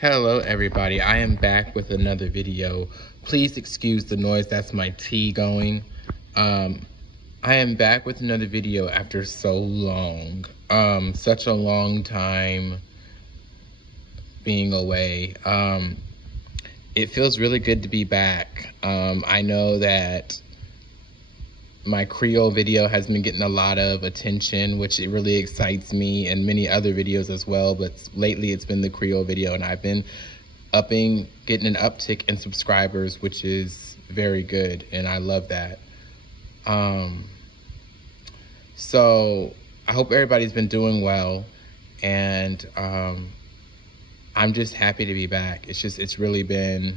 Hello everybody, I am back with another video. Please excuse the noise, that's my tea going. I am back with another video after so long. Such a long time being away. It feels really good to be back. I know that my Creole video has been getting a lot of attention, which it really excites me, and many other videos as well, but lately it's been the Creole video, and I've been getting an uptick in subscribers, which is very good, and I love that. So I hope everybody's been doing well, and I'm just happy to be back. It's really been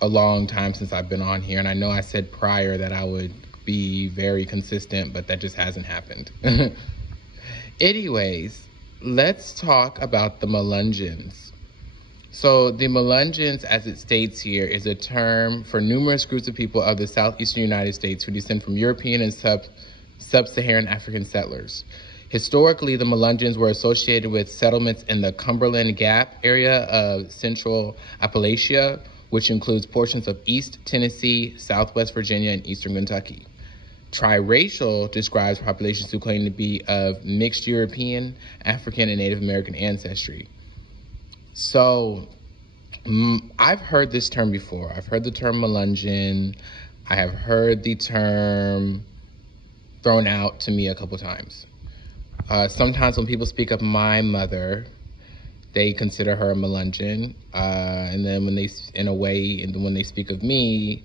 a long time since I've been on here, and I know I said prior that I would be very consistent, but that just hasn't happened. Anyways, let's talk about the Melungeons. So the Melungeons, as it states here, is a term for numerous groups of people of the southeastern United States who descend from European and sub-Saharan African settlers. Historically, the Melungeons were associated with settlements in the Cumberland Gap area of central Appalachia, which includes portions of East Tennessee, Southwest Virginia, and Eastern Kentucky. Triracial describes populations who claim to be of mixed European, African, and Native American ancestry. So I've heard this term before. I've heard the term Melungeon. I have heard the term thrown out to me a couple times. Sometimes when people speak of my mother, they consider her a Melungeon, and then when they speak of me,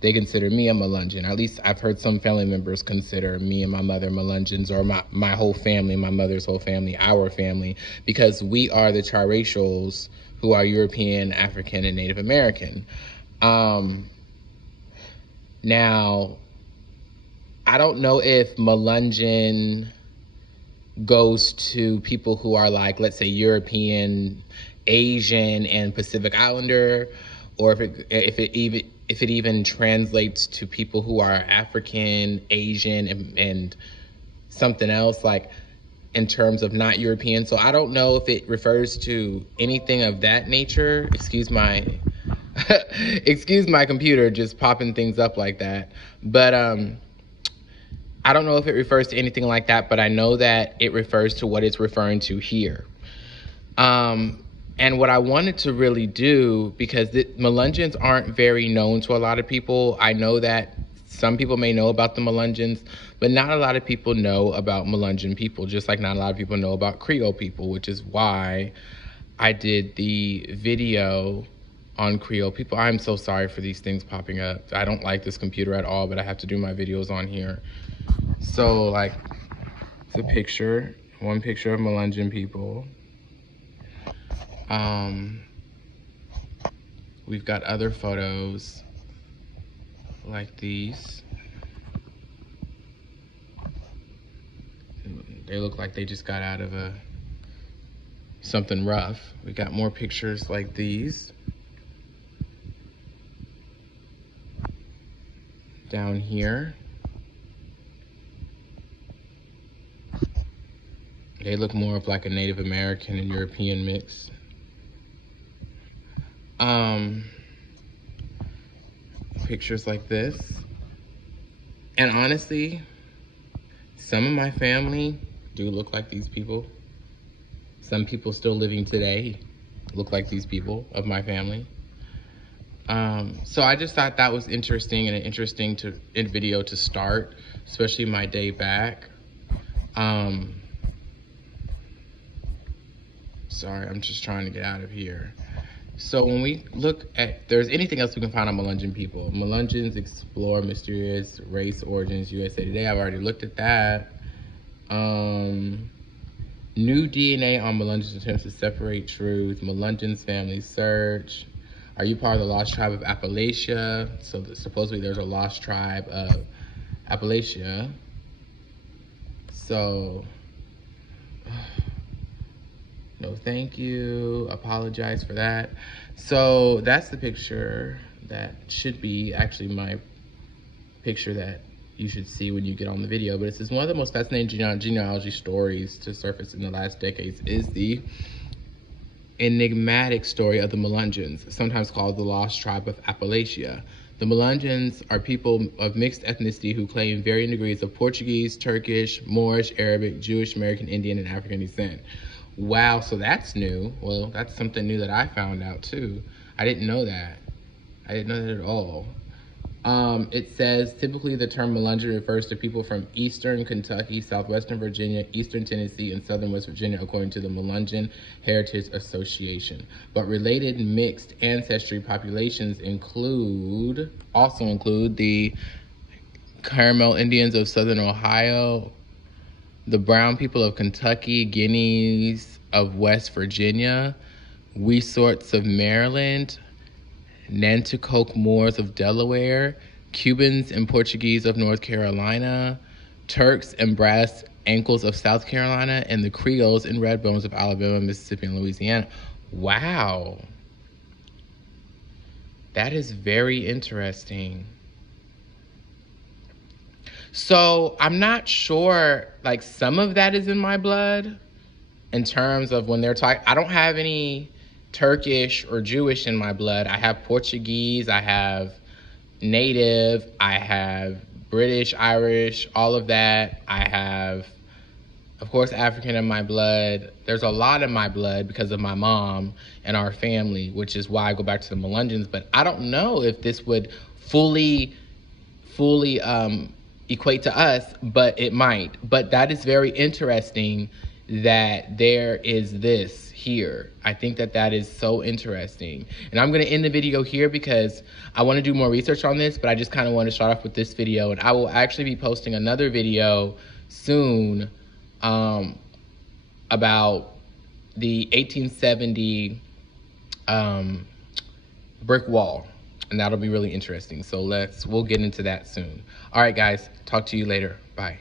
they consider me a Melungeon. At least I've heard some family members consider me and my mother Melungeons, or my whole family, my mother's whole family, our family, because we are the triracials who are European, African, and Native American. Now, I don't know if Melungeon goes to people who are like, let's say, European, Asian, and Pacific Islander, or if it even translates to people who are African, Asian, and something else, like in terms of not European. So I don't know if it refers to anything of that nature. Excuse my computer just popping things up like that. But I don't know if it refers to anything like that, but I know that it refers to what it's referring to here. And what I wanted to really do, because the Melungeons aren't very known to a lot of people. I know that some people may know about the Melungeons, but not a lot of people know about Melungeon people, just like not a lot of people know about Creole people, which is why I did the video on Creole people. I'm so sorry for these things popping up. I don't like this computer at all, but I have to do my videos on here. So, like, it's a picture, one picture of Melungeon people. We've got other photos like these. They look like they just got out of something rough. We got more pictures like these. Down here. They look more of like a Native American and European mix. Pictures like this. And honestly, some of my family do look like these people. Some people still living today look like these people of my family. So I just thought that was interesting, and an interesting video to start, especially my day back. Sorry, I'm just trying to get out of here. So when we look at, there's anything else we can find on Melungeon people. Melungeons explore mysterious race origins, USA Today. I've already looked at that. New DNA on Melungeons attempts to separate truth. Melungeons family search. Are you part of the lost tribe of Appalachia? So supposedly there's a lost tribe of Appalachia. So, no thank you, apologize for that. So that's the picture that should be actually my picture that you should see when you get on the video. But it says one of the most fascinating genealogy stories to surface in the last decades is the enigmatic story of the Melungeons, sometimes called the Lost Tribe of Appalachia. The Melungeons are people of mixed ethnicity who claim varying degrees of Portuguese, Turkish, Moorish, Arabic, Jewish, American Indian, and African descent. Wow, so that's new. Well, that's something new that I found out too. I didn't know that. I didn't know that at all. It says, typically the term Melungeon refers to people from eastern Kentucky, southwestern Virginia, eastern Tennessee, and southern West Virginia, according to the Melungeon Heritage Association. But related mixed ancestry populations also include the Carmel Indians of southern Ohio, the brown people of Kentucky, Guineas of West Virginia, Wesorts of Maryland, Nanticoke Moors of Delaware, Cubans and Portuguese of North Carolina, Turks and Brass Ankles of South Carolina, and the Creoles and Redbones of Alabama, Mississippi, and Louisiana. Wow. That is very interesting. So I'm not sure, like, some of that is in my blood in terms of when they're talking. I don't have any Turkish or Jewish in my blood. I have Portuguese, I have Native, I have British, Irish, all of that. I have, of course, African in my blood. There's a lot in my blood because of my mom and our family, which is why I go back to the Melungeons. But I don't know if this would fully equate to us, but it might. But that is very interesting that there is this here. I think that that is so interesting. And I'm going to end the video here because I want to do more research on this, but I just kind of want to start off with this video. And I will actually be posting another video soon about the 1870 brick wall. And that'll be really interesting. So we'll get into that soon. All right, guys, talk to you later. Bye.